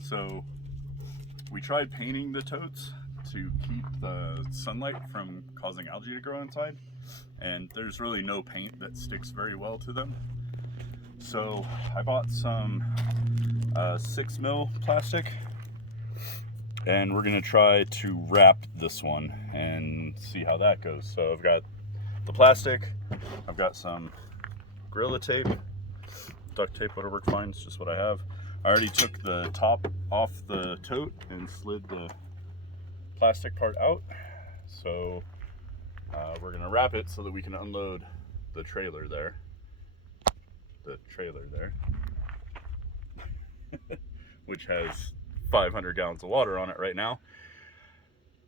So we tried painting the totes to keep the sunlight from causing algae to grow inside, and there's really no paint that sticks very well to them. So I bought some 6mm plastic, and we're gonna try to wrap this one and see how that goes. So I've got the plastic, I've got some Gorilla Tape, duct tape, whatever works fine, it's just what I have. I already took the top off the tote and slid the plastic part out. So we're gonna wrap it so that we can unload the trailer there. Which has 500 gallons of water on it right now.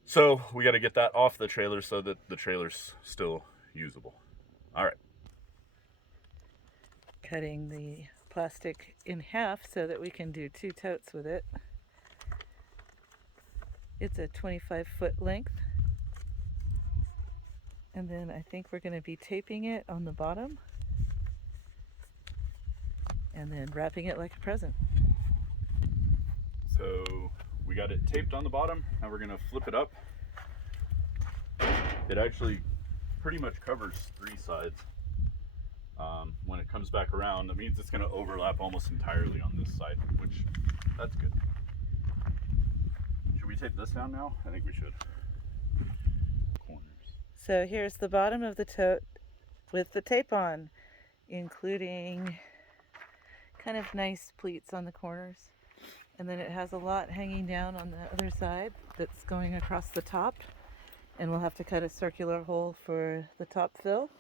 So we got to get that off the trailer so that the trailer's still usable. All right. Cutting the plastic in half so that we can do 2 totes with it. It's a 25-foot length. And then I think we're going to be taping it on the bottom and then wrapping it like a present. So we got it taped on the bottom. Now we're going to flip it up. It actually pretty much covers 3 sides. When it comes back around, that means it's going to overlap almost entirely on this side, which that's good. Should we tape this down now? I think we should. Corners. So here's the bottom of the tote with the tape on, including kind of nice pleats on the corners. And then it has a lot hanging down on the other side that's going across the top. And we'll have to cut a circular hole for the top fill.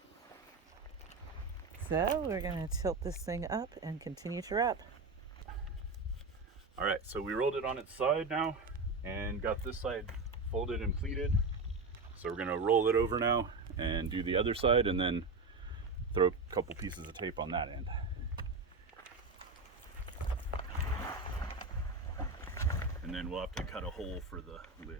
So we're going to tilt this thing up and continue to wrap. All right, so we rolled it on its side now and got this side folded and pleated. So we're going to roll it over now and do the other side and then throw a couple pieces of tape on that end. And then we'll have to cut a hole for the lid.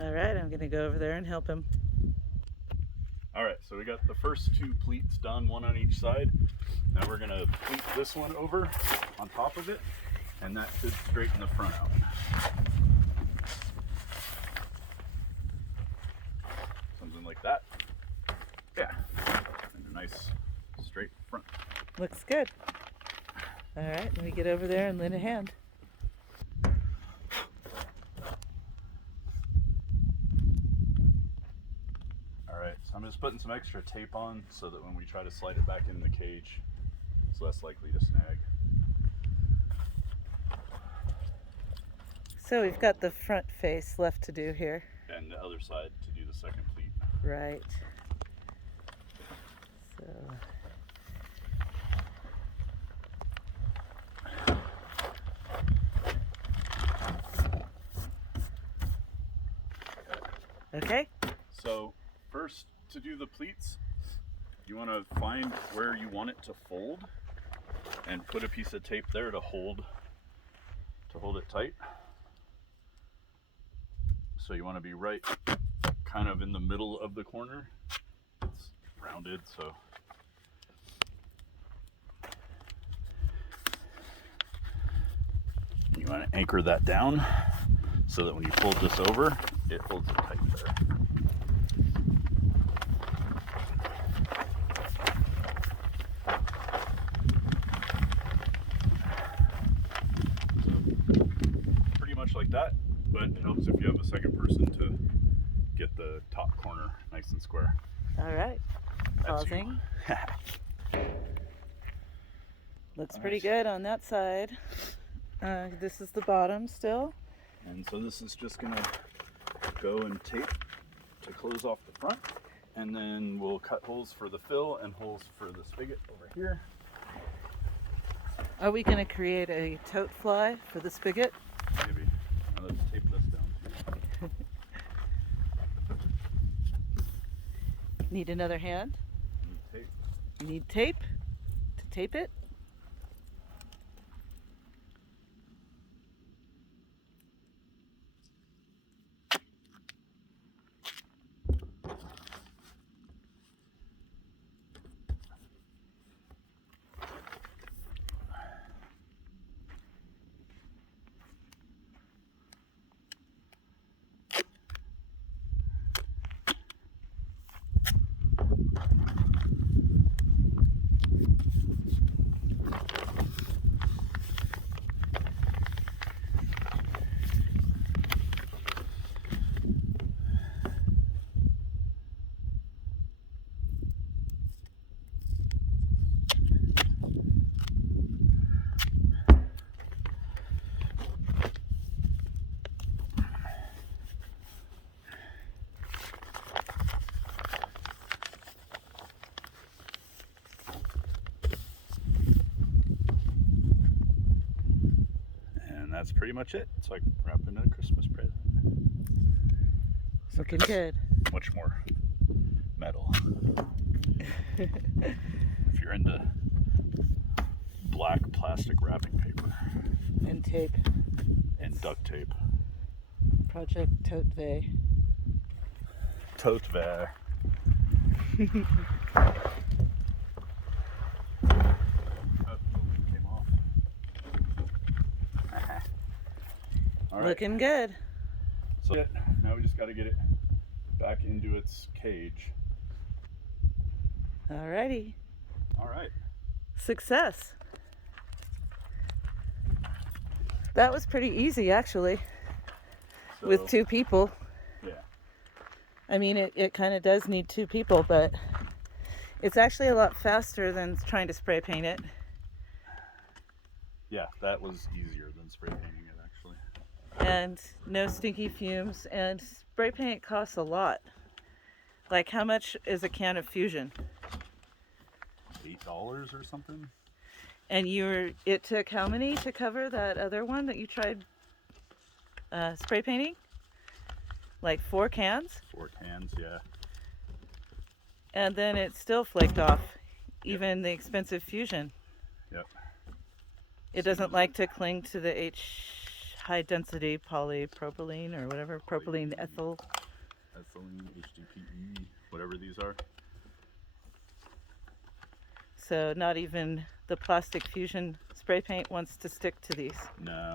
All right, I'm going to go over there and help him. All right, so we got the first 2 pleats done, one on each side. Now we're going to pleat this one over on top of it, and that should straighten the front out. Something like that. Yeah, and a nice straight front. Looks good. All right, let me get over there and lend a hand. All right, so I'm just putting some extra tape on so that when we try to slide it back in the cage, it's less likely to snag. So we've got the front face left to do here. And the other side to do the second pleat. Right. So okay. So first, to do the pleats, you want to find where you want it to fold and put a piece of tape there to hold it tight. So you want to be right kind of in the middle of the corner. It's rounded, so you want to anchor that down so that when you fold this over, it holds it tight there. Like that, but it helps if you have a second person to get the top corner nice and square. All right. Pausing. Looks pretty good on that side. This is the bottom still. And so this is just gonna go and tape to close off the front, and then we'll cut holes for the fill and holes for the spigot over here. Are we going to create a tote fly for the spigot? Maybe. Now let's tape this down. Need another hand? Tape. You need tape to tape it? that's pretty much it. It's like wrapping a Christmas present. Looking good. Much more metal. If you're into black plastic wrapping paper. And tape. And duct tape. Project Tote. Tote. All right. Looking good. So now we just got to get it back into its cage. Alrighty. All right. Success. That was pretty easy, actually, So, with 2 people. Yeah. I mean, it kind of does need 2 people, but it's actually a lot faster than trying to spray paint it. Yeah, that was easier than spray painting it, actually. And no stinky fumes, and spray paint costs a lot. Like, how much is a can of Fusion? $8 or something? And it took how many to cover that other one that you tried spray painting? Like 4 cans? 4 cans, yeah. And then it still flaked off, even the expensive Fusion. Yep. It doesn't like to cling to the high density polypropylene or whatever, propylene ethyl. Ethylene, HDPE, whatever these are. So not even the plastic Fusion spray paint wants to stick to these. No.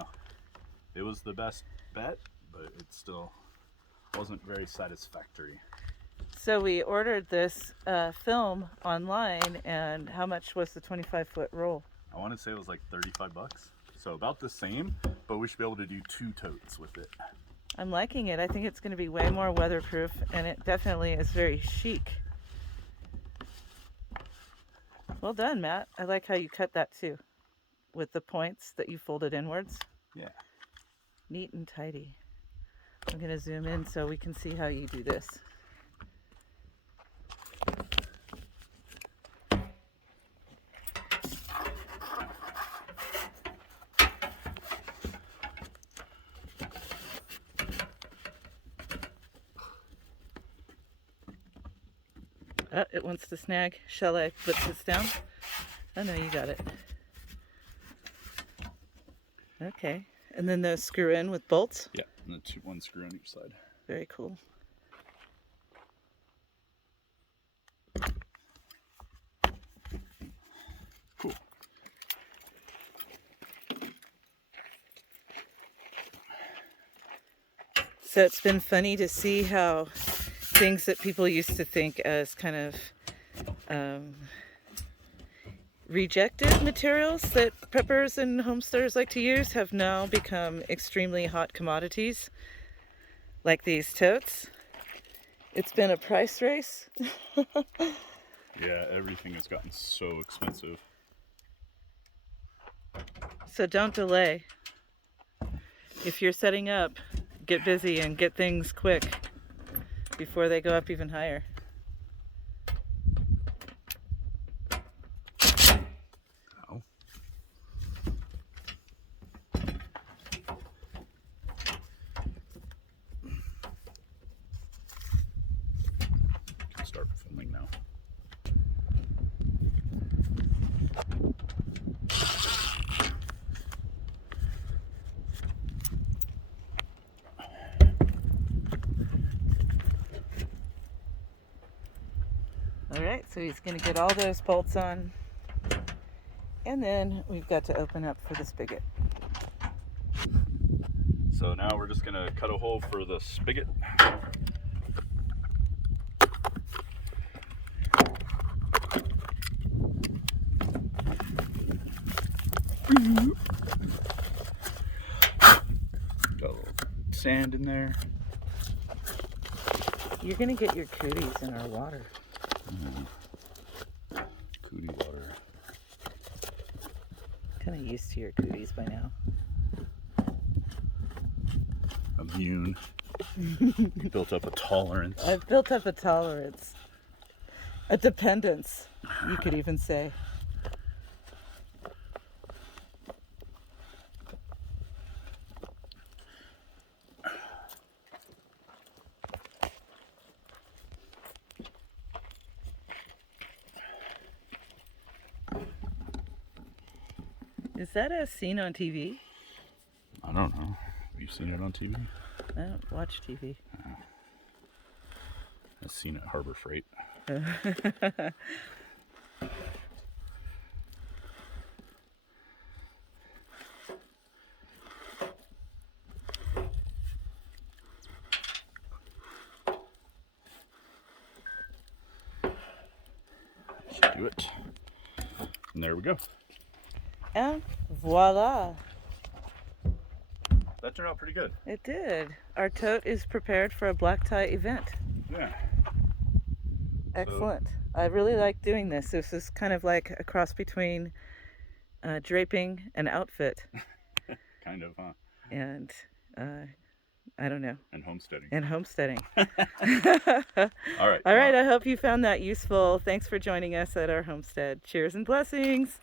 It was the best bet, but it still wasn't very satisfactory. So we ordered this film online, and how much was the 25-foot roll? I want to say it was like $35. So about the same, but we should be able to do 2 totes with it. I'm liking it. I think it's going to be way more weatherproof, and it definitely is very chic. Well done, Matt. I like how you cut that too, with the points that you folded inwards. Yeah. Neat and tidy. I'm going to zoom in so we can see how you do this. Oh, it wants to snag. Shall I put this down? Oh no, you got it. Okay. And then those screw in with bolts? Yeah, and the 1 screw on each side. Very cool. Cool. So it's been funny to see how things that people used to think as kind of rejected materials that preppers and homesteaders like to use have now become extremely hot commodities, like these totes. It's been a price race. Yeah, everything has gotten so expensive. So don't delay. If you're setting up, get busy and get things quick before they go up even higher. Ow. Can start filming now. Alright, so he's going to get all those bolts on. And then we've got to open up for the spigot. So now we're just going to cut a hole for the spigot. Got a little sand in there. You're going to get your cooties in our water. Cootie water. Kind of used to your cooties by now. Immune. You built up a tolerance. I've built up a tolerance. A dependence, you could even say. Is that a scene on TV? I don't know. Have you seen it on TV? I don't watch TV. I've seen it at Harbor Freight. Should do it. And there we go. And voila. That turned out pretty good. It did. Our tote is prepared for a black tie event. Yeah. Excellent. I really like doing this. This is kind of like a cross between draping and outfit. Kind of, huh? And I don't know. And homesteading. And homesteading. All right. All right. I hope you found that useful. Thanks for joining us at our homestead. Cheers and blessings.